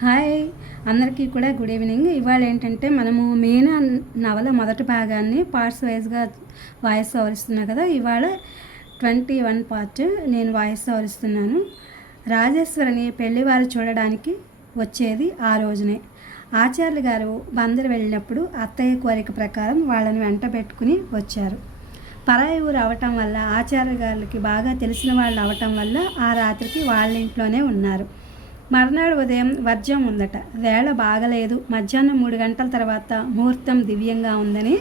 Hi అందరికీ కూడా good evening. ఇవాళ ఏంటంటే మనము మీనా నవల మొదటి భాగాన్ని పార్ట్స్ వైజ్గా వాయిస్ ఓవర్ ఇస్తున్నా కదా. ఇవాళ 21 పార్ట్ నేను వాయిస్ ఓవర్ ఇస్తున్నాను. రాజేశ్వరిని పెళ్లివారు చూడడానికి వచ్చేది ఆ రోజునే. ఆచార్యులు గారు బందరు వెళ్ళినప్పుడు అత్తయ్య కోరిక ప్రకారం వాళ్ళని వెంట పెట్టుకుని వచ్చారు. పరాయి ఊరు అవటం వల్ల ఆచార్య గారికి బాగా తెలిసిన వాళ్ళు అవటం వల్ల ఆ రాత్రికి వాళ్ళ ఇంట్లోనే ఉన్నారు. మర్నాడు ఉదయం వర్జం ఉందట. వేళ బాగలేదు. మధ్యాహ్నం 3 గంటల తర్వాత ముహూర్తం దివ్యంగా ఉందని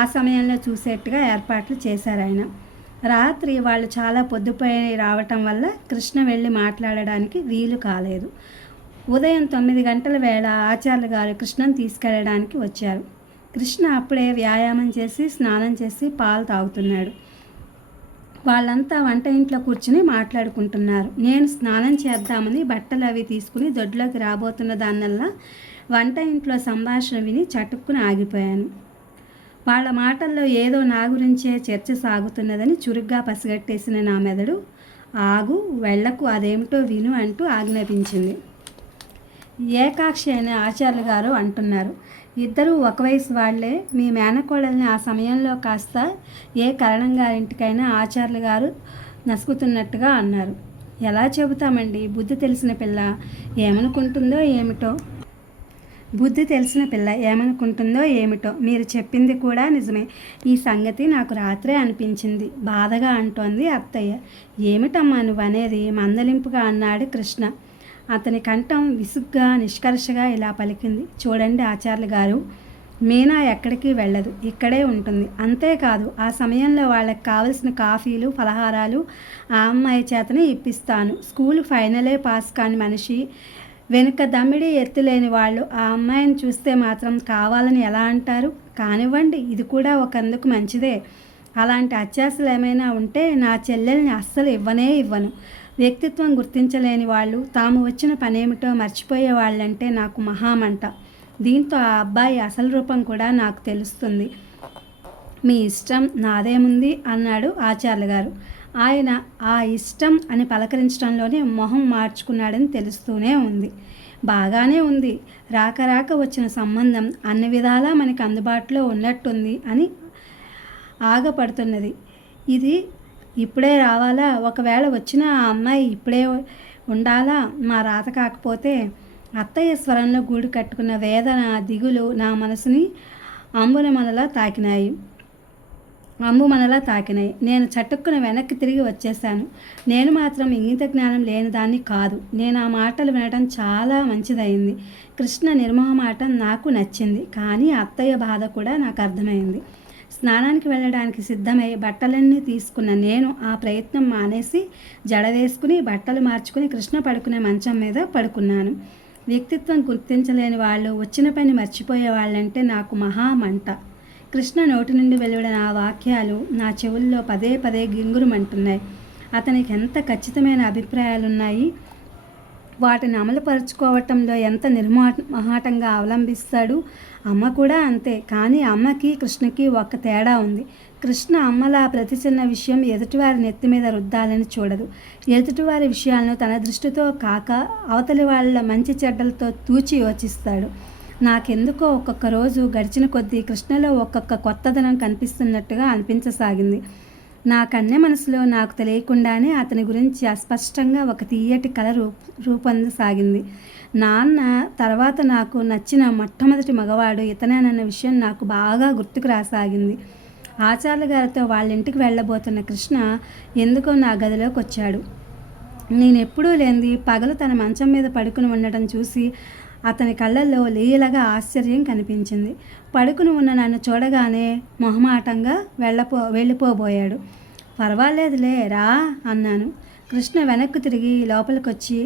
ఆ సమయంలో చూసేట్టుగా ఏర్పాట్లు చేశారు ఆయన. రాత్రి వాళ్ళు చాలా పొద్దుపోయి రావటం వల్ల కృష్ణ వెళ్ళి మాట్లాడడానికి వీలు కాలేదు. ఉదయం 9 గంటల వేళ ఆచార్యులు గారు కృష్ణను తీసుకెళ్ళడానికి వచ్చారు. కృష్ణ అప్పుడే వ్యాయామం చేసి స్నానం చేసి పాలు తాగుతున్నాడు. వాళ్ళంతా వంట ఇంట్లో కూర్చుని మాట్లాడుకుంటున్నారు. నేను స్నానం చేద్దామని బట్టలు అవి తీసుకుని దొడ్లోకి రాబోతున్న దానివల్ల వంట ఇంట్లో సంభాషణ విని చటుక్కున ఆగిపోయాను. వాళ్ళ మాటల్లో ఏదో నా గురించే చర్చ సాగుతున్నదని చురుగ్గా పసిగట్టేసిన నా మెదడు ఆగు, వెళ్లకు, అదేమిటో విను అంటూ ఆజ్ఞాపించింది. ఏకాక్షి అనే ఆచార్యులు గారు అంటున్నారు, ఇద్దరూ ఒక వయసు వాళ్లే. మీ మేనకోడల్ని ఆ సమయంలో కాస్త ఏ కరణం గారింటికైనా ఆచార్యులు గారు నసుకుతున్నట్టుగా అన్నారు. ఎలా చెబుతామండి, బుద్ధి తెలిసిన పిల్ల ఏమనుకుంటుందో ఏమిటో. మీరు చెప్పింది కూడా నిజమే. ఈ సంగతి నాకు రాత్రే అనిపించింది బాధగా అంటోంది అత్తయ్య. ఏమిటమ్మా నువ్వనేది, మందలింపుగా అన్నాడు కృష్ణ. అతని కంఠం విసుగ్గా నిష్కర్షగా ఇలా పలికింది. చూడండి ఆచార్యులు గారు, మీనా ఎక్కడికి వెళ్ళదు, ఇక్కడే ఉంటుంది. అంతేకాదు ఆ సమయంలో వాళ్ళకి కావలసిన కాఫీలు ఫలహారాలు ఆ అమ్మాయి చేతనే ఇప్పిస్తాను. స్కూల్ ఫైనలే పాస్ కాని మనిషి, వెనుక దమ్మిడి ఎత్తులేని వాళ్ళు ఆ అమ్మాయిని చూస్తే మాత్రం కావాలని ఎలా అంటారు? కానివ్వండి, ఇది కూడా ఒకందుకు మంచిదే. అలాంటి అత్యాశలు ఏమైనా ఉంటే నా చెల్లెల్ని అస్సలు ఇవ్వను. వ్యక్తిత్వం గుర్తించలేని వాళ్ళు, తాము వచ్చిన పనేమిటో మర్చిపోయే వాళ్ళంటే నాకు మహామంట. దీంతో ఆ అబ్బాయి అసలు రూపం కూడా నాకు తెలుస్తుంది. మీ ఇష్టం, నాదేముంది అన్నాడు ఆచార్యులు గారు. ఆయన ఆ ఇష్టం అని పలకరించడంలోనే మొహం మార్చుకున్నాడని తెలుస్తూనే ఉంది. బాగానే ఉంది, రాక వచ్చిన సంబంధం అన్ని విధాలా మనకి అందుబాటులో ఉన్నట్టుంది అని ఆగపడుతున్నది. ఇది ఇప్పుడే రావాలా? ఒకవేళ వచ్చిన ఆ అమ్మాయి ఇప్పుడే ఉండాలా? మా రాత కాకపోతే. అత్తయ్య స్వరంలో గూడు కట్టుకున్న వేదన, దిగులు నా మనసుని అంబుమనలా తాకినాయి. నేను చటుక్కున వెనక్కి తిరిగి వచ్చేశాను. నేను మాత్రం ఇంగిత జ్ఞానం లేని దాన్ని కాదు. నేను ఆ మాటలు వినడం చాలా మంచిదయింది. కృష్ణ నిర్మోహమాటం నాకు నచ్చింది. కానీ అత్తయ్య బాధ కూడా నాకు అర్థమైంది. స్నానానికి వెళ్ళడానికి సిద్ధమై బట్టలన్నీ తీసుకున్న నేను ఆ ప్రయత్నం మానేసి జడ వేసుకుని బట్టలు మార్చుకుని కృష్ణ పడుకునే మంచం మీద పడుకున్నాను. వ్యక్తిత్వం గుర్తించలేని వాళ్ళు, వచ్చిన పని మర్చిపోయే వాళ్ళంటే నాకు మహామంట. కృష్ణ నోటి నుండి వెలువడిన ఆ వాక్యాలు నా చెవుల్లో పదే పదే గింగురుమంటున్నాయి. అతనికి ఎంత ఖచ్చితమైన అభిప్రాయాలున్నాయి, వాటిని అమలుపరుచుకోవటంలో ఎంత నిర్మోహమాటంగా అవలంబిస్తాడు. అమ్మ కూడా అంతే. కానీ అమ్మకి కృష్ణకి ఒక్క తేడా ఉంది. కృష్ణ అమ్మలా ప్రతి చిన్న విషయం ఎదుటివారి నెత్తి మీద రుద్దాలని చూడదు. ఎదుటివారి విషయాలను తన దృష్టితో కాక అవతలి వాళ్ళ మంచి చెడ్డలతో తూచి యోచిస్తాడు. నాకెందుకో ఒక్కొక్క రోజు గడిచిన కొద్దీ కృష్ణలో ఒక్కొక్క కొత్తదనం కనిపిస్తున్నట్టుగా అనిపించసాగింది. నా కన్నె మనసులో నాకు తెలియకుండానే అతని గురించి అస్పష్టంగా ఒక తీయటి కళ రూపొందసాగింది. నాన్న తర్వాత నాకు నచ్చిన మొట్టమొదటి మగవాడు ఇతనేనన్న విషయం నాకు బాగా గుర్తుకు రాసాగింది. ఆచార్యులు గారితో వాళ్ళ ఇంటికి వెళ్ళబోతున్న కృష్ణ ఎందుకో నా గదిలోకి వచ్చాడు. నేనెప్పుడూ లేనిది పగలు తన మంచం మీద పడుకుని ఉండటం చూసి అతని కళ్ళల్లో లీలగా ఆశ్చర్యం కనిపించింది. పడుకుని ఉన్న నన్ను చూడగానే మొహమాటంగా వెళ్ళిపోబోయాడు. పర్వాలేదులే రా అన్నాను. కృష్ణ వెనక్కు తిరిగి లోపలికొచ్చి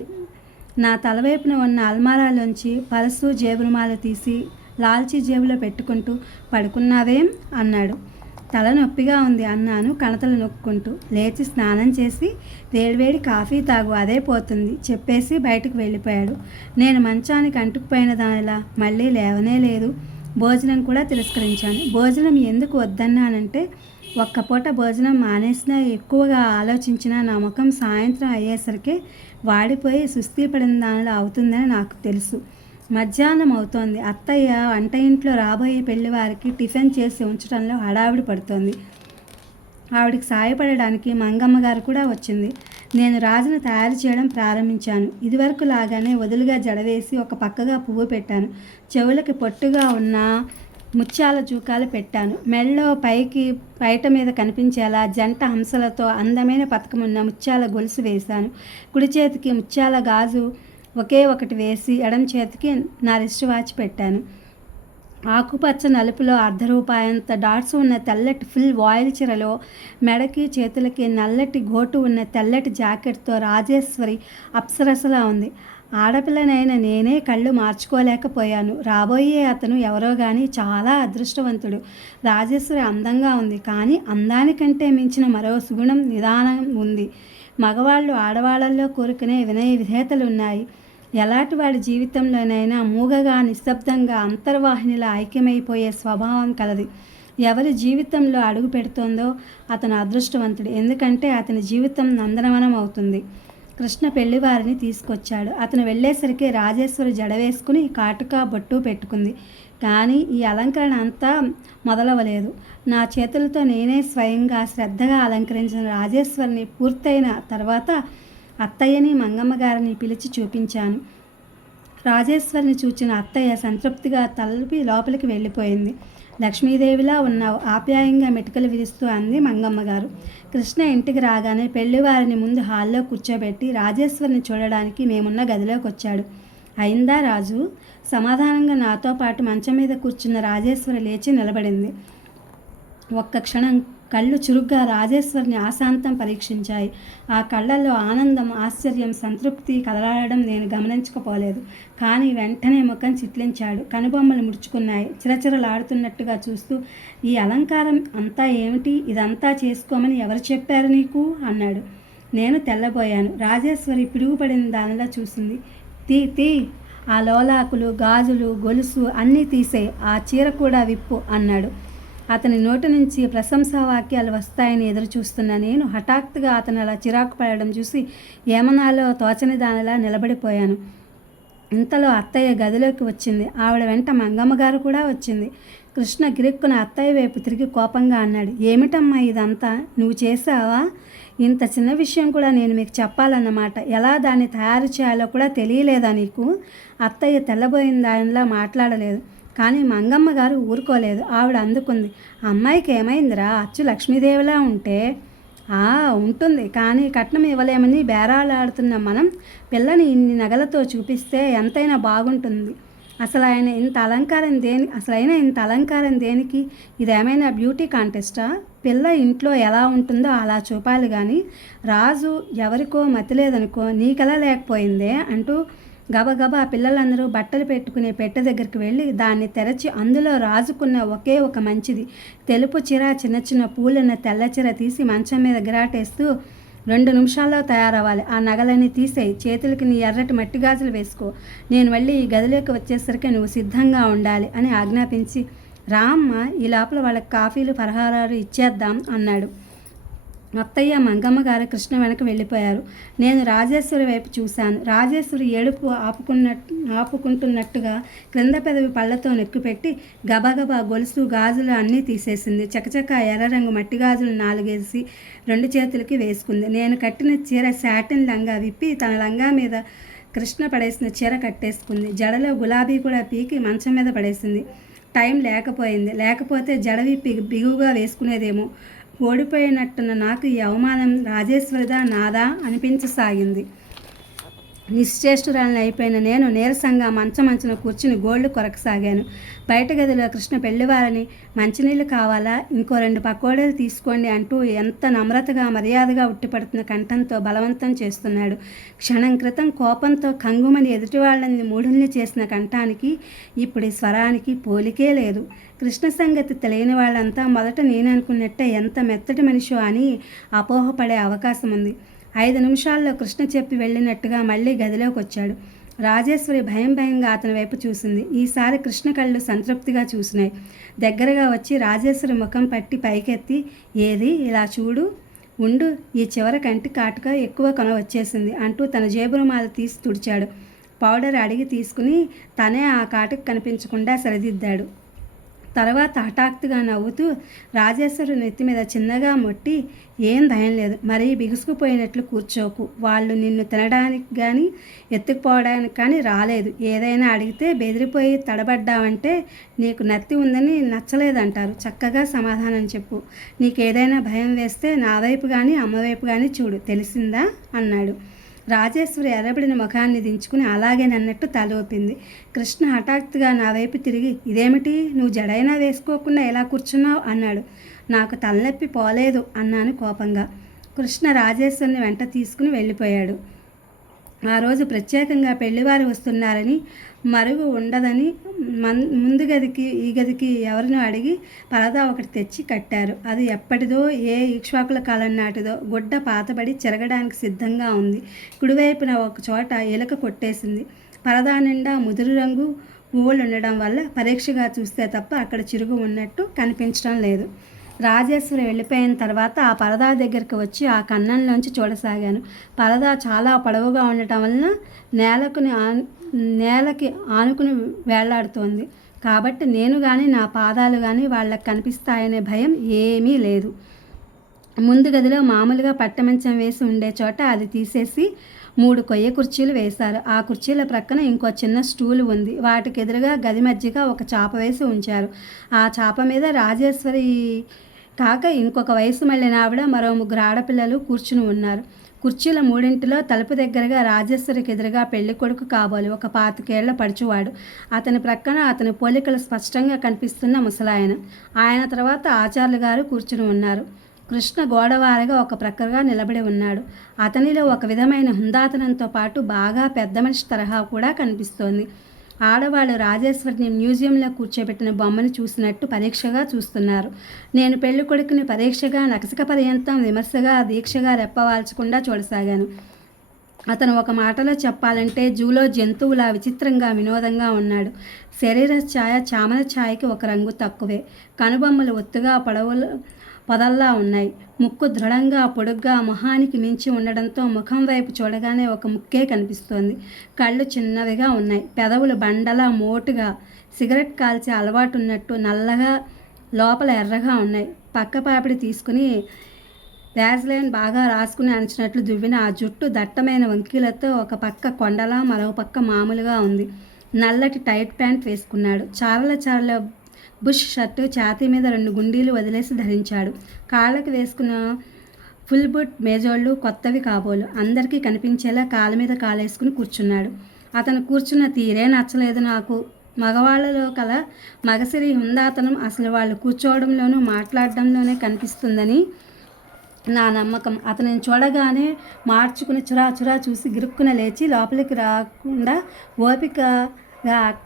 నా తలవైపున ఉన్న అల్మారాలోంచి పరసు జేబురుమాలు తీసి లాల్చీ జేబులో పెట్టుకుంటూ పడుకున్నావేం అన్నాడు. తలనొప్పిగా ఉంది అన్నాను కణతలు నొక్కుంటూ. లేచి స్నానం చేసి వేడివేడి కాఫీ తాగు, అదే పోతుంది చెప్పేసి బయటకు వెళ్ళిపోయాడు. నేను మంచానికి అంటుకుపోయిన దానిలా మళ్ళీ లేవనే లేదు. భోజనం కూడా తిరస్కరించాను. భోజనం ఎందుకు వద్దన్నానంటే ఒక్క పూట భోజనం మానేసినా, ఎక్కువగా ఆలోచించినా నా ముఖం సాయంత్రం అయ్యేసరికి వాడిపోయి సుస్థి పడిన దానిలో అవుతుందని నాకు తెలుసు. మధ్యాహ్నం అవుతోంది. అత్తయ్య వంట ఇంట్లో రాబోయే పెళ్లివారికి టిఫిన్ చేసి ఉంచడంలో హడావిడి పడుతోంది. ఆవిడికి సాయపడడానికి మంగమ్మ గారు కూడా వచ్చింది. నేను రాజును తయారు చేయడం ప్రారంభించాను. ఇదివరకు లాగానే వదులుగా జడవేసి ఒక పక్కగా పువ్వు పెట్టాను. చెవులకి పొట్టుగా ఉన్న ముత్యాల జూకాలు పెట్టాను. మెళ్ళో పైకి పైట మీద కనిపించేలా జంట హంసలతో అందమైన పథకమున్న ముత్యాల గొలుసు వేశాను. కుడి చేతికి ముత్యాల గాజు ఒకే ఒకటి వేసి ఎడం చేతికి నా రిస్ట్ వాచ్ పెట్టాను. ఆకుపచ్చ నలుపులో ₹1 డాట్స్ ఉన్న తెల్లటి ఫుల్ వాయిల్ చీరలో, మెడకి చేతులకి నల్లటి గోటు ఉన్న తెల్లటి జాకెట్తో రాజేశ్వరి అప్సరసలా ఉంది. ఆడపిల్లనైన నేనే కళ్ళు మార్చుకోలేకపోయాను. రాబోయే అతను ఎవరో కానీ చాలా అదృష్టవంతుడు. రాజేశ్వరి అందంగా ఉంది, కానీ అందానికంటే మించిన మరో సుగుణం, నిదానం ఉంది. మగవాళ్ళు ఆడవాళ్ళల్లో కోరుకునే వినయ విధేయతలున్నాయి. ఎలాంటి వాడి జీవితంలోనైనా మూగగా, నిశ్శబ్దంగా, అంతర్వాహినిలా ఐక్యమైపోయే స్వభావం కలది. ఎవరి జీవితంలో అడుగు పెడుతోందో అతను అదృష్టవంతుడు. ఎందుకంటే అతని జీవితం నందనవనం అవుతుంది. కృష్ణ పెళ్లివారిని తీసుకొచ్చాడు. అతను వెళ్ళేసరికి రాజేశ్వరి జడ వేసుకుని కాటుక బొట్టు పెట్టుకుంది. కానీ ఈ అలంకరణ అంతా మొదలవలేదు. నా చేతులతో నేనే స్వయంగా శ్రద్ధగా అలంకరించిన రాజేశ్వరిని పూర్తయిన తర్వాత అత్తయ్యని మంగమ్మ గారిని పిలిచి చూపించాను. రాజేశ్వరిని చూచిన అత్తయ్య సంతృప్తిగా తలపి లోపలికి వెళ్ళిపోయింది. లక్ష్మీదేవిలా ఉన్న ఆప్యాయంగా మెటుకలు విరుస్తూ అంది మంగమ్మ గారు. కృష్ణ ఇంటికి రాగానే పెళ్లివారిని ముందు హాల్లో కూర్చోబెట్టి రాజేశ్వరిని చూడడానికి మేమున్న గదిలోకి వచ్చాడు. అయిందా రాజు? సమాధానంగా నాతో పాటు మంచం మీద కూర్చున్న రాజేశ్వరి లేచి నిలబడింది. ఒక్క క్షణం కళ్ళు చురుగ్గా రాజేశ్వరిని ఆశాంతం పరీక్షించాయి. ఆ కళ్ళల్లో ఆనందం, ఆశ్చర్యం, సంతృప్తి కదలాడడం నేను గమనించకపోలేదు. కానీ వెంటనే ముఖం చిట్లించాడు. కనుబొమ్మలు ముడుచుకున్నాయి. చిరచిరలాడుతున్నట్టుగా చూస్తూ, ఈ అలంకారం అంతా ఏమిటి? ఇదంతా చేసుకోమని ఎవరు చెప్పారు నీకు? అన్నాడు. నేను తెల్లబోయాను. రాజేశ్వరి పిడుగుపడిన దానిలా చూసింది. తీ ఆ లోలాకులు, గాజులు, గొలుసు అన్నీ తీసేయి. ఆ చీర కూడా విప్పు అన్నాడు. అతని నోటి నుంచి ప్రశంసా వాక్యాలు వస్తాయని ఎదురు చూస్తున్న నేను హఠాత్తుగా అతను అలా చిరాకు పడడం చూసి ఏమనాలో తోచని దానిలా నిలబడిపోయాను. ఇంతలో అత్తయ్య గదిలోకి వచ్చింది. ఆవిడ వెంట మంగమ్మ గారు కూడా వచ్చింది. కృష్ణ గిరుక్కున అత్తయ్య వైపు తిరిగి కోపంగా అన్నాడు. ఏమిటమ్మా ఇదంతా? నువ్వు చేసావా? ఇంత చిన్న విషయం కూడా నేను మీకు చెప్పాలన్నమాట. ఎలా దాన్ని తయారు చేయాలో కూడా తెలియలేదా నీకు? అత్తయ్య తెల్లబోయిన దానిలా మాట్లాడలేదు. కానీ మంగమ్మ గారు ఊరుకోలేదు. ఆవిడ అందుకుంది. అమ్మాయికి ఏమైందిరా? అచ్చు లక్ష్మీదేవిలా ఉంటే. ఉంటుంది, కానీ కట్నం ఇవ్వలేమని బేరాలాడుతున్న మనం పిల్లని ఇన్ని నగలతో చూపిస్తే ఎంతైనా బాగుంటుంది. అసలైన ఇంత అలంకారం దేనికి? ఇదేమైనా బ్యూటీ కాంటెస్టా? పిల్ల ఇంట్లో ఎలా ఉంటుందో అలా చూపాలి కానీ రాజు ఎవరికో మతి లేదనుకో, నీకెలా లేకపోయిందే అంటూ గబగబా పిల్లలందరూ బట్టలు పెట్టుకునే పెట్టె దగ్గరికి వెళ్ళి దాన్ని తెరచి అందులో రాజుకున్న ఒకే ఒక మంచిది తెలుపు చీర, చిన్న చిన్న పూలున్న తెల్ల చీర తీసి మంచం మీద గిరాటేస్తూ 2 నిమిషాల్లో తయారవ్వాలి. ఆ నగలన్నీ తీసేయి. చేతులకి నీ ఎర్రటి మట్టి గాజులు వేసుకో. నేను మళ్ళీ ఈ గదిలోకి వచ్చేసరికి నువ్వు సిద్ధంగా ఉండాలి అని ఆజ్ఞాపించి, రామ్మ, ఈ లోపల వాళ్ళకి కాఫీలు ఫలహారాలు ఇచ్చేద్దాం అన్నాడు. అత్తయ్య మంగమ్మ గారు కృష్ణ వెనక వెళ్ళిపోయారు. నేను రాజేశ్వరి వైపు చూశాను. రాజేశ్వరి ఏడుపు ఆపుకుంటున్నట్టుగా క్రింద పెదవి పళ్ళతో నెక్కుపెట్టి గబగబా గొలుసు, గాజులు అన్నీ తీసేసింది. చకచక ఎర్ర రంగు మట్టి గాజులు 4 వేసి 2 చేతులకి వేసుకుంది. నేను కట్టిన చీర శాటిన్ లంగా విప్పి తన లంగా మీద కృష్ణ పడేసిన చీర కట్టేసుకుంది. జడలో గులాబీ కూడా పీకి మంచం మీద పడేసింది. టైం లేకపోతే జడ విప్పి బిగువుగా వేసుకునేదేమో. ఓడిపోయినట్టున్న నాకు ఈ అవమానం రాజేశ్వరిదా నాదా అనిపించసాగింది. నిశ్చేష్టురాలని అయిపోయిన నేను నీరసంగా మంచమంచున కూర్చుని గోళ్లు కొరకసాగాను. బయట గదిలో కృష్ణ పెళ్లివారని మంచినీళ్ళు కావాలా, ఇంకో 2 పకోడీలు తీసుకోండి అంటూ ఎంత నమ్రతగా, మర్యాదగా ఉట్టిపడుతున్న కంఠంతో బలవంతం చేస్తున్నాడు. క్షణం క్రితం కోపంతో కంగుమని ఎదుటివాళ్ళని మూఢుల్ని చేసిన కంఠానికి ఇప్పుడు ఈ స్వరానికి పోలికే లేదు. కృష్ణ సంగతి తెలియని వాళ్ళంతా మొదట నేననుకున్నట్టే ఎంత మెత్తటి మనిషో అని అపోహపడే అవకాశం ఉంది. 5 నిమిషాల్లో కృష్ణ చెప్పి వెళ్ళినట్టుగా మళ్ళీ గదిలోకి వచ్చాడు. రాజేశ్వరి భయంగా అతని వైపు చూసింది. ఈసారి కృష్ణ కళ్ళు సంతృప్తిగా చూసినాయి. దగ్గరగా వచ్చి రాజేశ్వరి ముఖం పట్టి పైకెత్తి, ఏది ఇలా చూడు, ఉండు, ఈ చివర కంటి కాటుక ఎక్కువ కొన వచ్చేసింది అంటూ తన జేబు రుమాలు తీసి తుడిచాడు. పౌడర్ అడిగి తీసుకుని తనే ఆ కాటుక కనిపించకుండా సరిదిద్దాడు. తర్వాత హఠాత్తుగా నవ్వుతూ రాజేశ్వరి నెత్తి మీద చిన్నగా మొట్టి, ఏం భయం లేదు, మరీ బిగుసుకుపోయినట్లు కూర్చోకు, వాళ్ళు నిన్ను తినడానికి కానీ ఎత్తుకుపోవడానికి కానీ రాలేదు. ఏదైనా అడిగితే బెదిరిపోయి తడబడ్డావంటే నీకు నత్తి ఉందని నచ్చలేదంటారు. చక్కగా సమాధానం చెప్పు. నీకేదైనా భయం వేస్తే నా వైపు కానీ అమ్మ వైపు కానీ చూడు, తెలిసిందా అన్నాడు. రాజేశ్వరి ఎర్రబడిన ముఖాన్ని దించుకుని అలాగేనన్నట్టు తల ఊపింది. కృష్ణ హఠాత్తుగా నా వైపు తిరిగి, ఇదేమిటి, నువ్వు జడైనా వేసుకోకుండా ఎలా కూర్చున్నావు అన్నాడు. నాకు తలనొప్పి పోలేదు అన్నాను కోపంగా. కృష్ణ రాజేశ్వరిని వెంట తీసుకుని వెళ్ళిపోయాడు. ఆ రోజు ప్రత్యేకంగా పెళ్లివారు వస్తున్నారని, మరుగు ఉండదని ముందు గదికి ఈ గదికి ఎవరినో అడిగి పరదా ఒకటి తెచ్చి కట్టారు. అది ఎప్పటిదో, ఏ ఇక్ష్వాకుల కాలం నాటిదో. గుడ్డ పాతబడి చెరగడానికి సిద్ధంగా ఉంది. కుడివైపున ఒక చోట ఎలుక కొట్టేసింది. పరదా నిండా ముదురు రంగు పువ్వులు ఉండడం వల్ల పరీక్షగా చూస్తే తప్ప అక్కడ చిరుగు ఉన్నట్టు కనిపించడం లేదు. రాజేశ్వరి వెళ్ళిపోయిన తర్వాత ఆ పరదా దగ్గరికి వచ్చి ఆ కన్నంలోంచి చూడసాగాను. పరదా చాలా పొడవుగా ఉండటం వలన నేలకి ఆనుకుని వేళ్లాడుతోంది. కాబట్టి నేను కానీ నా పాదాలు కానీ వాళ్ళకి కనిపిస్తాయనే భయం ఏమీ లేదు. ముందు గదిలో మామూలుగా పట్టమంచం వేసి ఉండే చోట అది తీసేసి 3 కొయ్య కుర్చీలు వేశారు. ఆ కుర్చీల ప్రక్కన ఇంకో చిన్న స్టూలు ఉంది. వాటికి ఎదురుగా గది మధ్యగా ఒక చాప వేసి ఉంచారు. ఆ చాప మీద రాజేశ్వరి కాక ఇంకొక వయసు మళ్ళిన ఆవిడ, మరో 3 ఆడపిల్లలు కూర్చుని ఉన్నారు. కుర్చీల 3 తలుపు దగ్గరగా రాజేశ్వరికి ఎదురుగా పెళ్లి కొడుకు కాబోలు ఒక 25 ఏళ్ల పడుచువాడు. అతని ప్రక్కన అతని పోలికలు స్పష్టంగా కనిపిస్తున్న ముసలాయన. ఆయన తర్వాత ఆచార్యులు గారు కూర్చుని ఉన్నారు. కృష్ణ గోడవారగా ఒక ప్రక్కగా నిలబడి ఉన్నాడు. అతనిలో ఒక విధమైన హుందాతనంతో పాటు బాగా పెద్ద మనిషి తరహా కూడా కనిపిస్తోంది. ఆడవాళ్ళు రాజేశ్వరిని మ్యూజియంలో కూర్చోబెట్టిన బొమ్మను చూసినట్టు పరీక్షగా చూస్తున్నారు. నేను పెళ్లి కొడుకుని పరీక్షగా, నకసిక పర్యంతం విమర్శగా, దీక్షగా రెప్పవాల్చకుండా చూడసాగాను. అతను ఒక మాటలో చెప్పాలంటే జూలో జంతువులా విచిత్రంగా వినోదంగా ఉన్నాడు. శరీర ఛాయ చామన ఛాయకి ఒక రంగు తక్కువే. కనుబొమ్మలు ఒత్తుగా పొదల్లా ఉన్నాయి. ముక్కు దృఢంగా పొడుగ్గా మొహానికి మించి ఉండడంతో ముఖం వైపు చూడగానే ఒక ముక్కే కనిపిస్తోంది. కళ్ళు చిన్నవిగా ఉన్నాయి. పెదవులు బండలా మోటుగా, సిగరెట్ కాల్చే అలవాటు ఉన్నట్టు నల్లగా, లోపల ఎర్రగా ఉన్నాయి. పక్క పాపిడి తీసుకుని వ్యాజ్లైన్ బాగా రాసుకుని అణచినట్లు దువ్విన ఆ జుట్టు దట్టమైన వంకీలతో ఒక పక్క కొండలా, మరో పక్క మామూలుగా ఉంది. నల్లటి టైట్ ప్యాంట్ వేసుకున్నాడు. చారల బుష్ షర్టు ఛాతీ మీద 2 గుండీలు వదిలేసి ధరించాడు. కాళ్ళకి వేసుకున్న ఫుల్ బుట్ మేజోళ్ళు కొత్తవి కాబోలు. అందరికీ కనిపించేలా కాళ్ళ మీద కాలేసుకుని కూర్చున్నాడు. అతను కూర్చున్న తీరే నచ్చలేదు నాకు. మగవాళ్లలో కల మగసిరి హుందాతనం అసలు వాళ్ళు కూర్చోవడంలోనూ మాట్లాడడంలోనే కనిపిస్తుందని నా నమ్మకం. అతనిని చూడగానే మార్చుకుని చురా చూసి గిరుక్కున లేచి లోపలికి రాకుండా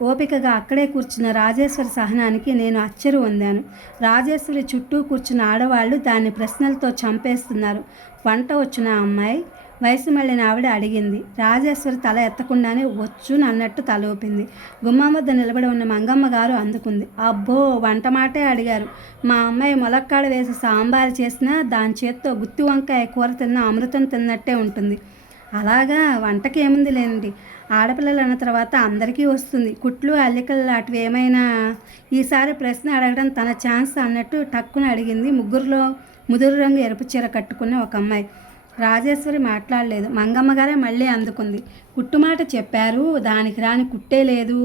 ఓపికగా అక్కడే కూర్చున్న రాజేశ్వరి సహనానికి నేను ఆశ్చర్యం పొందాను. రాజేశ్వరి చుట్టూ కూర్చున్న ఆడవాళ్లు దాన్ని ప్రశ్నలతో చంపేస్తున్నారు. వంట వచ్చిన అమ్మాయి, వయసు మళ్ళిన ఆవిడ అడిగింది. రాజేశ్వరి తల ఎత్తకుండానే వచ్చును అన్నట్టు తల ఊపింది. గుమ్మం వద్ద నిలబడి ఉన్న మంగమ్మ గారు అందుకుంది. అబ్బో, వంట మాటే అడిగారు. మా అమ్మాయి ములక్కాడ వేసి సాంబారు చేసినా దాని చేత్తో గుత్తి వంకాయ కూర తిన్న అమృతం తిన్నట్టే ఉంటుంది. అలాగా, వంటకి ఏముంది లేండి, ఆడపిల్లలు అన్న తర్వాత అందరికీ వస్తుంది. కుట్లు అల్లికలు లాంటివి ఏమైనా. ఈసారి ప్రశ్న అడగడం తన ఛాన్స్ అన్నట్టు టక్కున అడిగింది ముగ్గురులో ముదురు రంగు ఎరుపు చీర కట్టుకున్న ఒక అమ్మాయి. రాజేశ్వరి మాట్లాడలేదు. మంగమ్మగారే మళ్ళీ అందుకుంది. కుట్టుమాట చెప్పారు, దానికి రాని కుట్టే లేదు.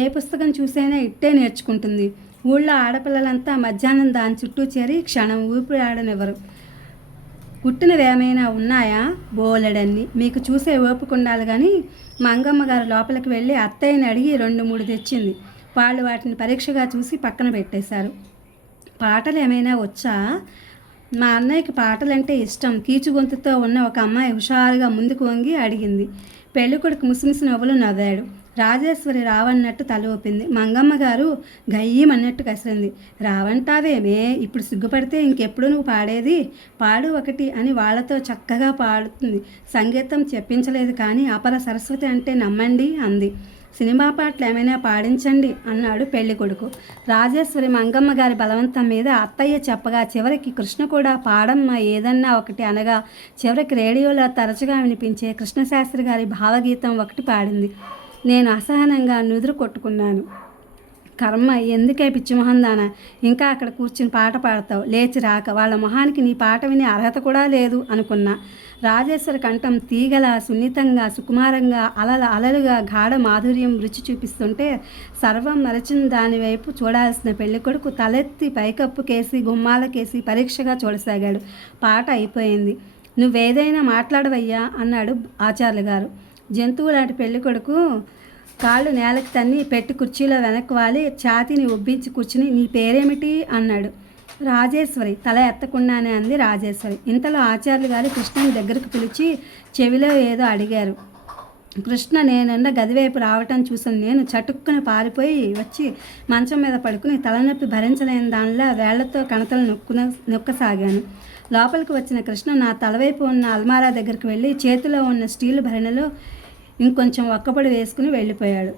ఏ పుస్తకం చూసైనా ఇట్టే నేర్చుకుంటుంది. ఊళ్ళో ఆడపిల్లలంతా మధ్యాహ్నం దాని చుట్టూ చేరి క్షణం ఊపిరి ఆడనివ్వరు. కుట్టినవేమైనా ఉన్నాయా? బోలెడన్ని. మీకు చూసే ఓపుకుండాలి కానీ. మంగమ్మ గారు లోపలికి వెళ్ళి అత్తయ్యని అడిగి 2-3 తెచ్చింది. వాళ్ళు వాటిని పరీక్షగా చూసి పక్కన పెట్టేశారు. పాటలు ఏమైనా వచ్చా? మా అన్నయ్యకి పాటలంటే ఇష్టం. కీచు గొంతుతో ఉన్న ఒక అమ్మాయి హుషారుగా ముందుకు వంగి అడిగింది. పెళ్ళికొడుకు ముసిముసి నవ్వులు నవ్వాడు. రాజేశ్వరి రావన్నట్టు తల ఊపింది. మంగమ్మ గారు గయ్యమన్నట్టు కసిరింది. రావంటావేమే, ఇప్పుడు సిగ్గుపడితే ఇంకెప్పుడు నువ్వు పాడేది? పాడు ఒకటి అని వాళ్ళతో చక్కగా పాడుతుంది. సంగీతం చెప్పించలేదు కానీ అపర సరస్వతి అంటే నమ్మండి అంది. సినిమా పాటలు ఏమైనా పాడించండి అన్నాడు పెళ్లి కొడుకు. రాజేశ్వరి మంగమ్మ గారి బలవంతం మీద అత్తయ్య చెప్పగా చివరికి కృష్ణ కూడా పాడమ్మ ఏదన్నా ఒకటి అనగా చివరికి రేడియోలో తరచుగా వినిపించే కృష్ణశాస్త్రి గారి భావగీతం ఒకటి పాడింది. నేను అసహనంగా నుదురు కొట్టుకున్నాను. కర్మ, ఎందుకే పిచ్చిమొహందానా ఇంకా అక్కడ కూర్చుని పాట పాడతావు? లేచి రాక వాళ్ళ మొహానికి నీ పాట వినే అర్హత కూడా లేదు అనుకున్నా. రాజేశ్వరి కంఠం తీగల సున్నితంగా సుకుమారంగా అలలుగా గాఢ మాధుర్యం రుచి చూపిస్తుంటే సర్వం మరచిన దానివైపు చూడాల్సిన పెళ్ళికొడుకు తలెత్తి పైకప్పుకేసి గుమ్మాలకేసి పరీక్షగా చూడసాగాడు. పాట అయిపోయింది. నువ్వేదైనా మాట్లాడవయ్యా అన్నాడు ఆచార్యులు గారు. జంతువు లాంటి పెళ్ళికొడుకు కాళ్ళు నేలకు తన్ని పెట్టి కుర్చీలో వెనక్కి వాలి ఛాతీని ఉబ్బించి కూర్చుని నీ పేరేమిటి అన్నాడు. రాజేశ్వరి తల ఎత్తకుండానే అంది రాజేశ్వరి. ఇంతలో ఆచార్యులు గారు కృష్ణని దగ్గరకు పిలిచి చెవిలో ఏదో అడిగారు. కృష్ణ నేనున్న గదివైపు రావటం చూసిన నేను చటుక్కున పారిపోయి వచ్చి మంచం మీద పడుకుని తలనొప్పి భరించలేని దానిలా వేళ్లతో కణతలు నొక్కసాగాను. లోపలికి వచ్చిన కృష్ణ నా తలవైపు ఉన్న అల్మారా దగ్గరికి వెళ్ళి చేతిలో ఉన్న స్టీలు భరణలో ఇంకొంచెం ఒక్కపొడి వేసుకుని వెళ్ళిపోయాడు.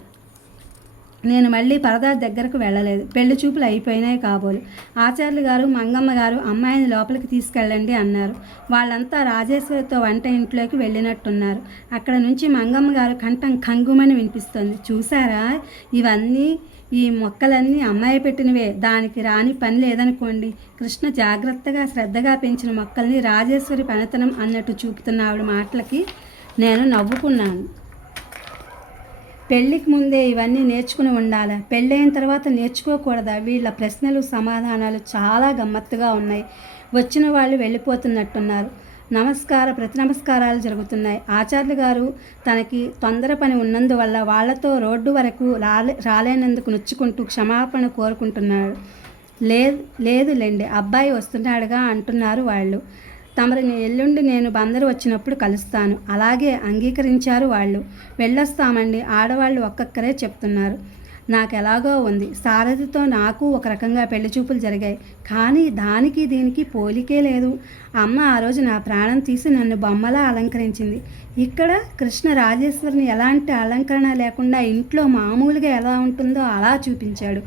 నేను మళ్ళీ పరదా దగ్గరకు వెళ్ళలేదు. పెళ్లి చూపులు అయిపోయినాయి కాబోలు. ఆచార్యులు గారు మంగమ్మ గారు అమ్మాయిని లోపలికి తీసుకెళ్ళండి అన్నారు. వాళ్ళంతా రాజేశ్వరితో వంట ఇంట్లోకి వెళ్ళినట్టున్నారు. అక్కడ నుంచి మంగమ్మ గారు కంఠం కంగుమని వినిపిస్తోంది. చూసారా, ఇవన్నీ ఈ మొక్కలన్నీ అమ్మాయి పెట్టినవే, దానికి రాని పని లేదనుకోండి. కృష్ణ జాగ్రత్తగా శ్రద్ధగా పెంచిన మొక్కల్ని రాజేశ్వరి పనితనం అన్నట్టు చూపుతున్న ఆవిడ మాటలకి నేను నవ్వుకున్నాను. పెళ్ళికి ముందే ఇవన్నీ నేర్చుకుని ఉండాలా? పెళ్ళైన తర్వాత నేర్చుకోకూడదా? వీళ్ళ ప్రశ్నలు సమాధానాలు చాలా గమ్మత్తుగా ఉన్నాయి. వచ్చిన వాళ్ళు వెళ్ళిపోతున్నట్టున్నారు. ప్రతి నమస్కారాలు జరుగుతున్నాయి. ఆచార్యులు గారు తనకి తొందర పని ఉన్నందువల్ల వాళ్లతో రోడ్డు వరకు రాలేనందుకు నొచ్చుకుంటూ క్షమాపణ కోరుకుంటున్నాడు. లేదులేండి, అబ్బాయి వస్తున్నాడుగా అంటున్నారు వాళ్ళు. తమరిని ఎల్లుండి నేను బందరు వచ్చినప్పుడు కలుస్తాను. అలాగే అంగీకరించారు వాళ్ళు. వెళ్ళొస్తామండి ఆడవాళ్ళు ఒక్కొక్కరే చెప్తున్నారు. నాకు ఎలాగో ఉంది. సారథితో నాకు ఒక రకంగా పెళ్లి చూపులు జరిగాయి. కానీ దానికి దీనికి పోలికే లేదు. అమ్మ ఆ రోజు నా ప్రాణం తీసి నన్ను బొమ్మలా అలంకరించింది. ఇక్కడ కృష్ణ రాజేశ్వరిని ఎలాంటి అలంకరణ లేకుండా ఇంట్లో మామూలుగా ఎలా ఉంటుందో అలా చూపించాడు.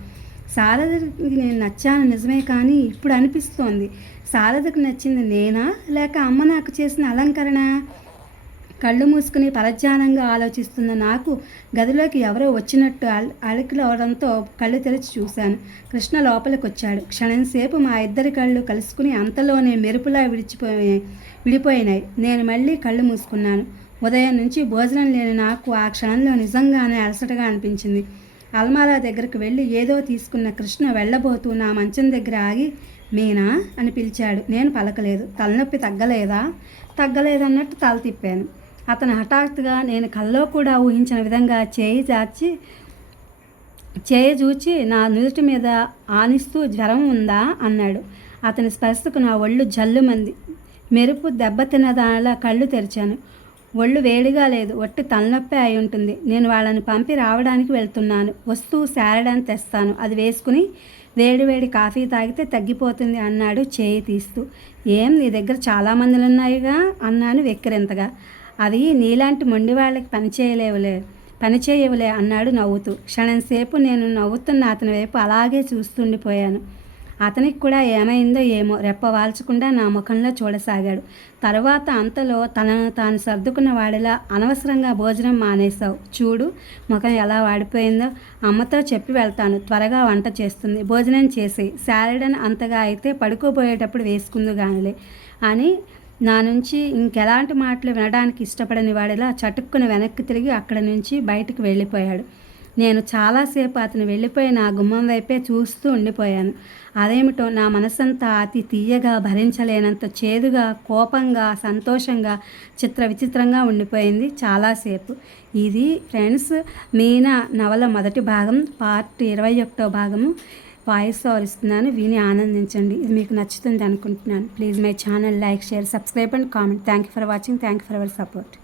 శారదకి నేను నచ్చాను నిజమే, కానీ ఇప్పుడు అనిపిస్తోంది శారదకు నచ్చింది నేనా లేక అమ్మ నాకు చేసిన అలంకరణ? కళ్ళు మూసుకుని పరధ్యానంగా ఆలోచిస్తున్న నాకు గదిలోకి ఎవరో వచ్చినట్టు అలికిలు అవడంతో కళ్ళు తెరిచి చూశాను. కృష్ణ లోపలికి వచ్చాడు. క్షణంసేపు మా ఇద్దరి కళ్ళు కలుసుకుని అంతలోనే మెరుపులా విడిపోయినాయి. నేను మళ్ళీ కళ్ళు మూసుకున్నాను. ఉదయం నుంచి భోజనం లేని నాకు ఆ క్షణంలో నిజంగానే అలసటగా అనిపించింది. అల్మారా దగ్గరికి వెళ్ళి ఏదో తీసుకున్న కృష్ణ వెళ్ళబోతూ నా మంచం దగ్గర ఆగి మీనా అని పిలిచాడు. నేను పలకలేదు. తలనొప్పి తగ్గలేదన్నట్టు తల తిప్పాను. అతను హఠాత్తుగా నేను కల్లో కూడా ఊహించిన విధంగా చేయి చూచి నా నుదుటి మీద ఆనిస్తూ జ్వరం ఉందా అన్నాడు. అతని స్పర్శకు నా ఒళ్ళు జల్లుమంది. మెరుపు దెబ్బతిన్న దానిలా కళ్ళు తెరిచాను. ఒళ్ళు వేడిగా లేదు, ఒట్టి తలనొప్పి అయి ఉంటుంది. నేను వాళ్ళని పంపి రావడానికి వెళ్తున్నాను. వస్తూ శారడాన్ని తెస్తాను, అది వేసుకుని వేడివేడి కాఫీ తాగితే తగ్గిపోతుంది అన్నాడు చేయి తీస్తూ. ఏం నీ దగ్గర చాలామందులు ఉన్నాయిగా అన్నాను వెక్కిరింతగా. అవి నీలాంటి మొండి వాళ్ళకి పనిచేయవులే అన్నాడు నవ్వుతూ. క్షణంసేపు నేను నవ్వుతున్న అతని వైపు అలాగే చూస్తుండిపోయాను. అతనికి కూడా ఏమైందో ఏమో రెప్ప వాల్చకుండా నా ముఖంలో చూడసాగాడు. తర్వాత అంతలో తనను తాను సర్దుకున్న వాడిలా అనవసరంగా భోజనం మానేశావు చూడు, ముఖం ఎలా వాడిపోయిందో. అమ్మతో చెప్పి వెళ్తాను, త్వరగా వంట చేస్తుంది, భోజనం చేసి శారడన్ అంతగా అయితే పడుకోబోయేటప్పుడు వేసుకుందు గానిలే అని నా నుంచి ఇంకెలాంటి మాటలు వినడానికి ఇష్టపడని వాడిలా చటుక్కున వెనక్కి తిరిగి అక్కడి నుంచి బయటకు వెళ్ళిపోయాడు. నేను చాలాసేపు అతను వెళ్ళిపోయి నా గుమ్మం వైపే చూస్తూ ఉండిపోయాను. అదేమిటో నా మనసంతా అతి తీయగా, భరించలేనంత చేదుగా, కోపంగా, సంతోషంగా, విచిత్రంగా ఉండిపోయింది చాలాసేపు. ఇది ఫ్రెండ్స్ మీనా నవల మొదటి భాగం, పార్ట్ 21వ భాగము వాయిస్ ఓవర్ ఇస్తున్నాను. విని ఆనందించండి. ఇది మీకు నచ్చుతుంది అనుకుంటున్నాను. Please my channel like, share, subscribe and comment. Thank you for watching. Thank you for our support.